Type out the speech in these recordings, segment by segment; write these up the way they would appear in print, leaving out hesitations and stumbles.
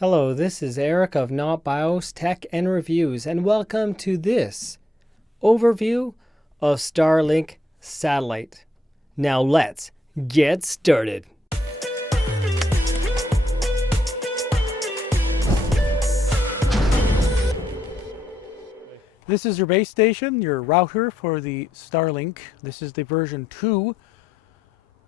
Hello, this is Eric of Not Bios Tech and Reviews, and welcome to this overview of Starlink satellite. Now let's get started. This is your base station, your router for the Starlink. This is the version 2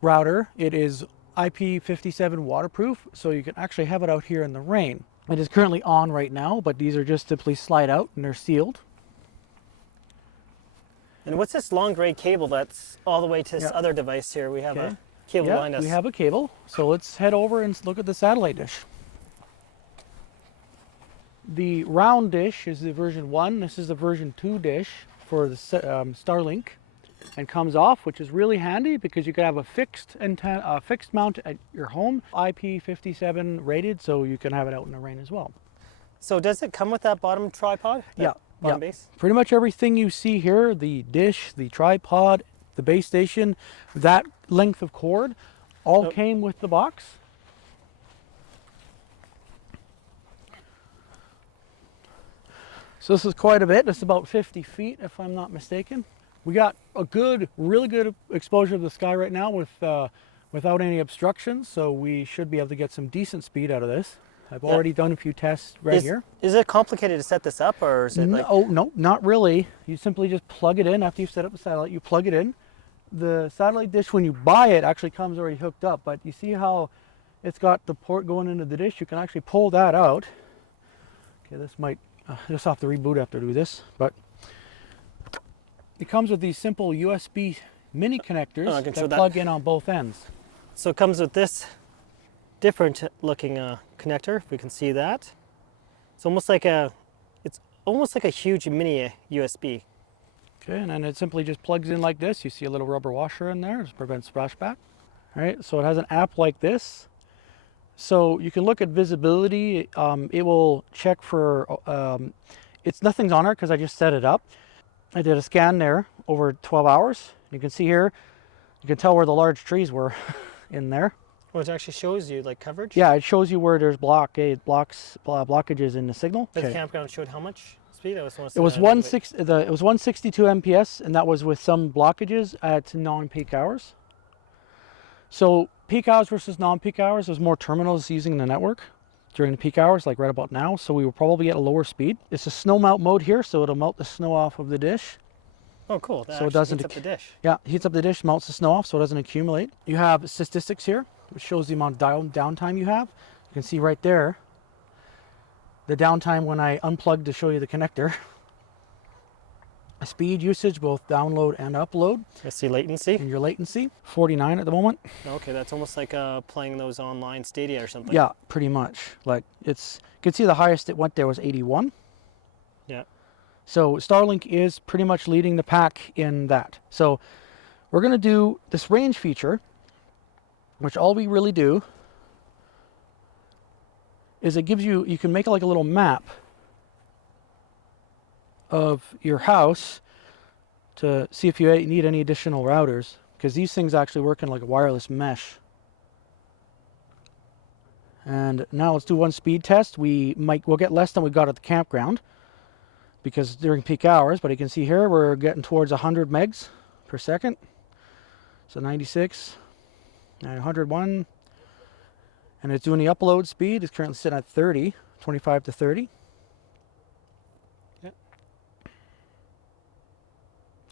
router. It is IP57 waterproof, so you can actually have it out here in the rain. It is currently on right now, but these are just simply slide out and they're sealed. And what's this long gray cable that's all the way to this other device here? We have a cable behind us. We have a cable. So let's head over and look at the satellite dish. The round dish is the version 1. This is the version 2 dish for the Starlink, and comes off, which is really handy because you can have a fixed antenna, fixed mount at your home, IP57 rated, so you can have it out in the rain as well. So does it come with that bottom tripod? Bottom base? Pretty much everything you see here, the dish, the tripod, the base station, that length of cord, all came with the box. So this is quite a bit. It's about 50 feet, if I'm not mistaken. We got a really good exposure of the sky right now without any obstructions, so we should be able to get some decent speed out of this. I've already done a few tests here. Is it complicated to set this up, or is it No, not really. You simply just plug it in after you've set up the satellite. You plug it in. The satellite dish, when you buy it, actually comes already hooked up, but you see how it's got the port going into the dish? You can actually pull that out. Okay, this might just have to reboot after I do this, but it comes with these simple USB mini connectors that plug in on both ends. So it comes with this different looking connector, if we can see that. It's almost like a huge mini USB. Okay, and then it simply just plugs in like this. You see a little rubber washer in there to prevent splashback. All right, so it has an app like this. So you can look at visibility. It will check for, nothing's on it because I just set it up. I did a scan there over 12 hours. You can see here, you can tell where the large trees were in there. Oh, it actually shows you like coverage? Yeah, it shows you where there's blockages in the signal. The campground showed how much speed? It was 162 MPS, and that was with some blockages at non-peak hours. So peak hours versus non-peak hours, there's more terminals using the network during the peak hours, like right about now, so we will probably at a lower speed. It's a snow melt mode here, so it'll melt the snow off of the dish. Oh, cool. So it doesn't heats up the dish. Yeah, heats up the dish, melts the snow off, so it doesn't accumulate. You have statistics here, which shows the amount of downtime you have. You can see right there the downtime when I unplugged to show you the connector. Speed usage, both download and upload. I see latency. And your latency, 49 at the moment. Okay, that's almost like playing those online Stadia or something. Yeah, pretty much. Like you can see the highest it went there was 81. Yeah. So Starlink is pretty much leading the pack in that. So we're going to do this range feature, which all we really do is it gives you can make like a little map of your house to see if you need any additional routers, because these things actually work in like a wireless mesh. And now let's do one speed test. We'll get less than we got at the campground because during peak hours, but you can see here we're getting towards 100 megs per second. So 96, 101, and it's doing the upload speed. It's currently sitting at 30, 25 to 30.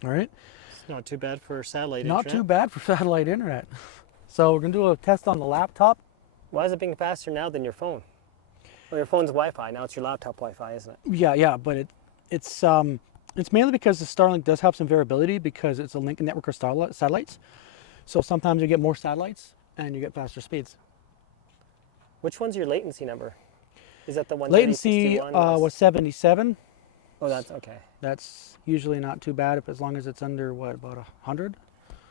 All right. It's not too bad for satellite internet. Not too bad for satellite internet. So we're going to do a test on the laptop. Why is it being faster now than your phone? Well, your phone's Wi-Fi. Now it's your laptop Wi-Fi, isn't it? Yeah, but it's mainly because the Starlink does have some variability because it's a link network of satellites. So sometimes you get more satellites and you get faster speeds. Which one's your latency number? Is that the one? Latency was 77. Oh, that's okay. That's usually not too bad as long as it's under, about 100?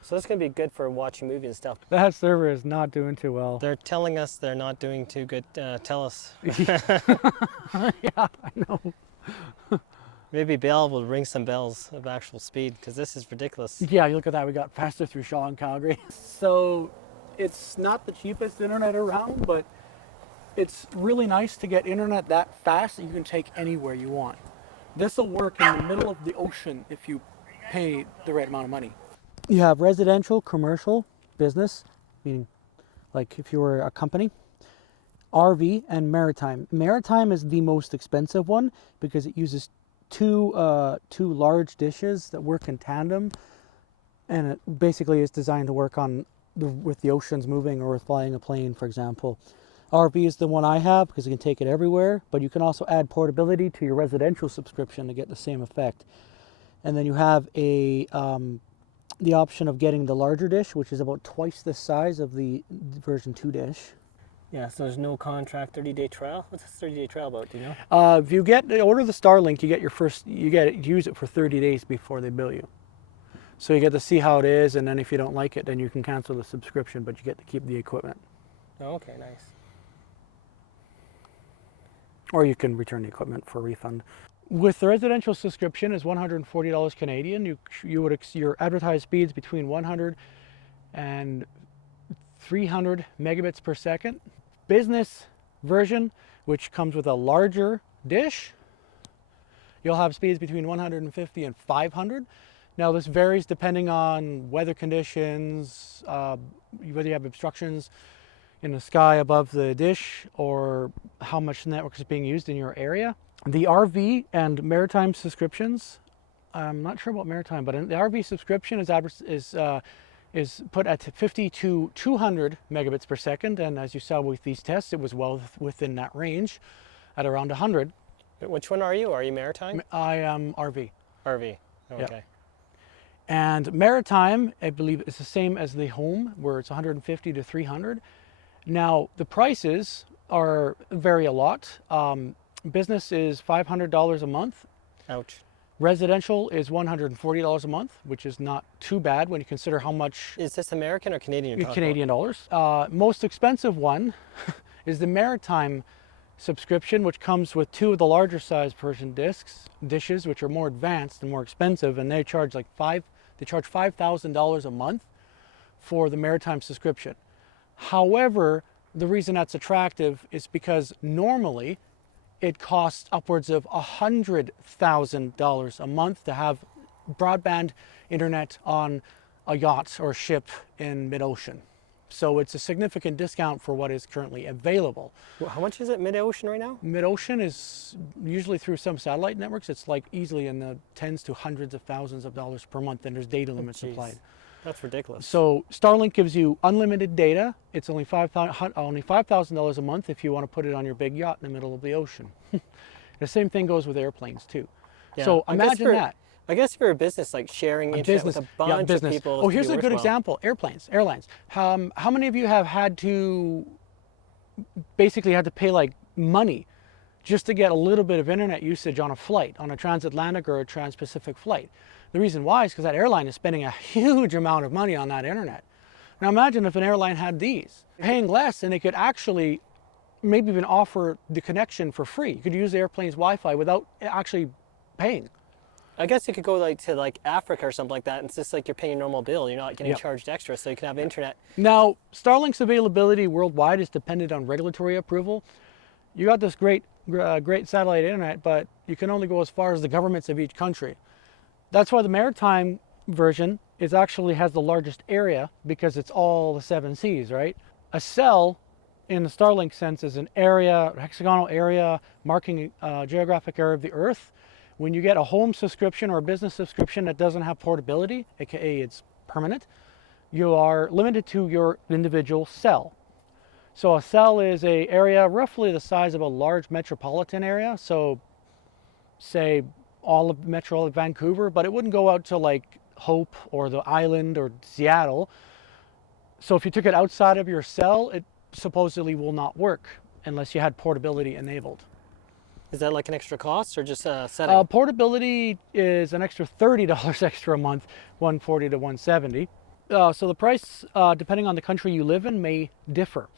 So this is going to be good for watching movies and stuff. That server is not doing too well. They're telling us they're not doing too good. Tell us. Yeah, I know. Maybe Bell will ring some bells of actual speed, because this is ridiculous. Yeah, you look at that. We got faster through Shaw and Calgary. So it's not the cheapest internet around, but it's really nice to get internet that fast that you can take anywhere you want. This will work in the middle of the ocean if you pay the right amount of money. You have residential, commercial, business, meaning like if you were a company, RV, and maritime. Maritime is the most expensive one because it uses two large dishes that work in tandem, and it basically is designed to work on with the oceans moving or with flying a plane, for example. RV is the one I have because you can take it everywhere, but you can also add portability to your residential subscription to get the same effect. And then you have the option of getting the larger dish, which is about twice the size of the version 2 dish. Yeah, so there's no contract 30-day trial. What's this 30-day trial about? Do you know? If you order the Starlink, you use it for 30 days before they bill you. So you get to see how it is, and then if you don't like it, then you can cancel the subscription, but you get to keep the equipment. Oh, okay, nice. Or you can return the equipment for a refund. With the residential subscription is $140 Canadian. Your advertised speeds between 100 and 300 megabits per second. Business version, which comes with a larger dish, you'll have speeds between 150 and 500. Now this varies depending on weather conditions, whether you have obstructions in the sky above the dish or how much network is being used in your area. The RV and maritime subscriptions, I'm not sure about maritime, but the RV subscription is put at 50 to 200 megabits per second, and as you saw with these tests, it was well within that range at around 100. Which one are you? Are you maritime? I am RV. RV. Oh, okay. Yep. And maritime, I believe, is the same as the home, where it's 150 to 300. Now, the prices vary a lot. Business is $500 a month. Ouch. Residential is $140 a month, which is not too bad when you consider how much. Is this American or Canadian? Canadian dollars. Most expensive one is the maritime subscription, which comes with two of the larger size Persian dishes, which are more advanced and more expensive, and they charge $5,000 a month for the maritime subscription. However, the reason that's attractive is because normally it costs upwards of $100,000 a month to have broadband internet on a yacht or ship in mid-ocean. So it's a significant discount for what is currently available. Well, how much is it mid-ocean right now? Mid-ocean is usually through some satellite networks. It's like easily in the tens to hundreds of thousands of dollars per month, and there's data limits applied. That's ridiculous. So Starlink gives you unlimited data. It's only $5,000 a month if you want to put it on your big yacht in the middle of the ocean. The same thing goes with airplanes too. Yeah. So imagine that. I guess for a business, like sharing internet with a bunch of people. Oh, here's a good example. Airlines. How many of you have had to pay like money just to get a little bit of internet usage on a flight, on a transatlantic or a trans-Pacific flight? The reason why is because that airline is spending a huge amount of money on that internet. Now imagine if an airline had these, paying less, and they could actually maybe even offer the connection for free. You could use the airplane's Wi-Fi without actually paying. I guess you could go to Africa or something like that, and it's just like you're paying a normal bill. You're not getting charged extra, so you can have internet. Now, Starlink's availability worldwide is dependent on regulatory approval. You got this great satellite internet, but you can only go as far as the governments of each country. That's why the maritime version actually has the largest area, because it's all the 7 seas, right? A cell in the Starlink sense is an area, hexagonal area marking a geographic area of the Earth. When you get a home subscription or a business subscription that doesn't have portability, aka it's permanent, you are limited to your individual cell. So a cell is an area roughly the size of a large metropolitan area. So say all of Metro Vancouver, but it wouldn't go out to like Hope or the Island or Seattle. So if you took it outside of your cell, it supposedly will not work unless you had portability enabled. Is that like an extra cost or just a setting? Portability is an extra $30 extra a month, $140 to $170. So the price, depending on the country you live in, may differ.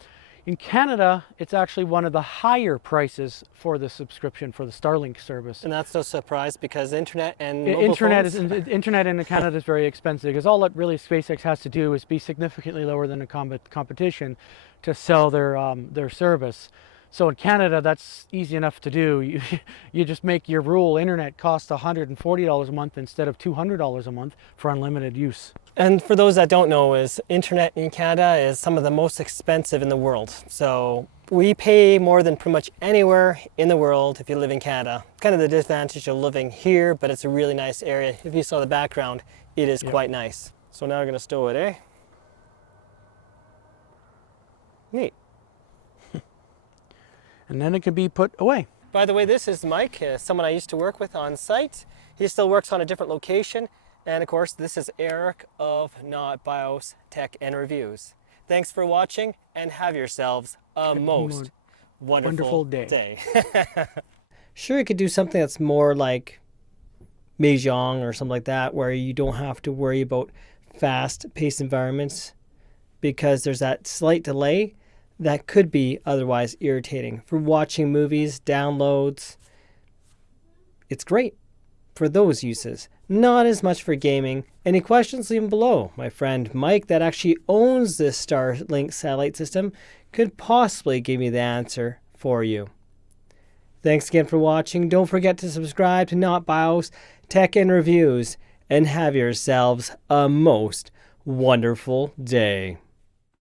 In Canada, it's actually one of the higher prices for the subscription for the Starlink service. And that's no surprise because internet and mobile phones? Internet in Canada is very expensive, because all that really SpaceX has to do is be significantly lower than the competition to sell their service. So in Canada, that's easy enough to do. You just make your rural internet cost $140 a month instead of $200 a month for unlimited use. And for those that don't know, is internet in Canada is some of the most expensive in the world. So we pay more than pretty much anywhere in the world if you live in Canada. Kind of the disadvantage of living here, but it's a really nice area. If you saw the background, it is quite nice. So now we're going to stow it, eh? Neat. And then it can be put away. By the way, this is Mike, someone I used to work with on site. He still works on a different location. And of course, this is Eric of Not BIOS Tech and Reviews. Thanks for watching and have yourselves a most wonderful day. Sure, you could do something that's more like Mahjong or something like that, where you don't have to worry about fast-paced environments because there's that slight delay that could be otherwise irritating. For watching movies, downloads, it's great for those uses. Not as much for gaming. Any questions, leave them below. My friend Mike, that actually owns this Starlink satellite system, could possibly give me the answer for you. Thanks again for watching. Don't forget to subscribe to Not BIOS Tech and Reviews, and have yourselves a most wonderful day.